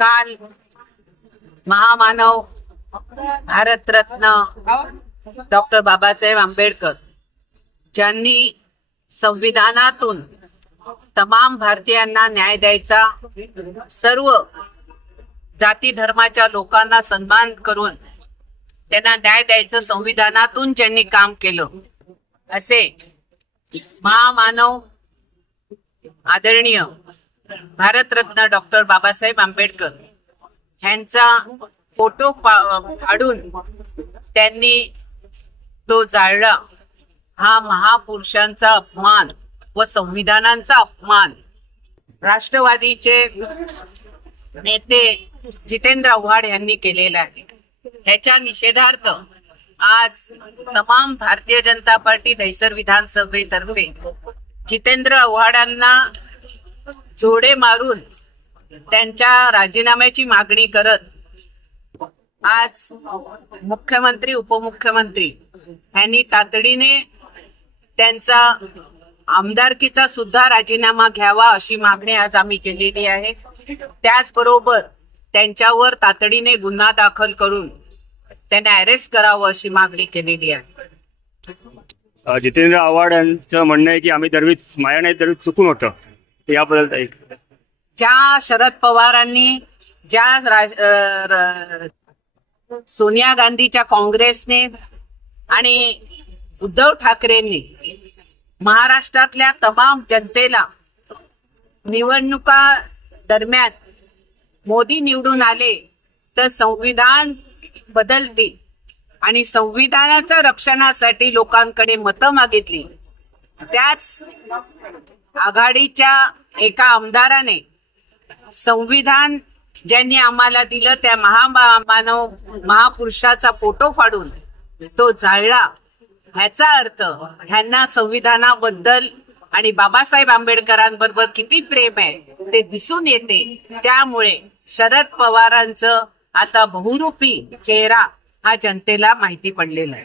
काल महामानव भारतरत्न डॉक्टर बाबासाहेब आंबेडकर ज्यांनी संविधानातून तमाम भारतीयांना न्याय द्यायचा, सर्व जाती धर्माच्या लोकांना सन्मान करून त्यांना न्याय द्यायचं संविधानातून ज्यांनी काम केलं, असे महामानव आदरणीय भारतरत्न डॉक्टर बाबासाहेब आंबेडकर यांचा फोटो फाडून त्यांनी तो जाळला. हा महापुरुषांचा अपमान व संविधानाचा अपमान. राष्ट्रवादीचे नेते जितेंद्र आव्हाड यांनी केलेला आहे. ह्याच्या निषेधार्थ आज तमाम भारतीय जनता पार्टी दहिसर विधानसभेतर्फे जितेंद्र आव्हाडांना जोडे मारून त्यांच्या राजीनाम्याची मागणी करत आज मुख्यमंत्री उपमुख्यमंत्री यांनी तातडीने त्यांचा आमदारकीचा सुद्धा राजीनामा घ्यावा अशी मागणी आज आम्ही केलेली आहे. त्याचबरोबर त्यांच्यावर तातडीने गुन्हा दाखल करून त्यांना अरेस्ट करावं अशी मागणी केलेली आहे. जितेंद्र आव्हाड यांचं म्हणणं आहे की आम्ही दरवीत माया नाही दरवीत चुकून होतं. याबद्दल ज्या शरद पवारांनी, ज्या सोनिया गांधीच्या काँग्रेसने आणि उद्धव ठाकरेंनी महाराष्ट्रातल्या तमाम जनतेला निवडणुका दरम्यान मोदी निवडून आले तर संविधान बदलतील आणि संविधानाच्या रक्षणासाठी लोकांकडे मतं मागितली, त्याच आघाडीच्या एका आमदाराने संविधान ज्यांनी आम्हाला दिलं त्या महामानव महापुरुषाचा फोटो फाडून तो जाळला. ह्याचा अर्थ ह्यांना संविधानाबद्दल आणि बाबासाहेब आंबेडकरांबरोबर किती प्रेम आहे ते दिसून येते. त्यामुळे शरद पवारांचं आता बहुरूपी चेहरा हा जनतेला माहिती पडलेला आहे.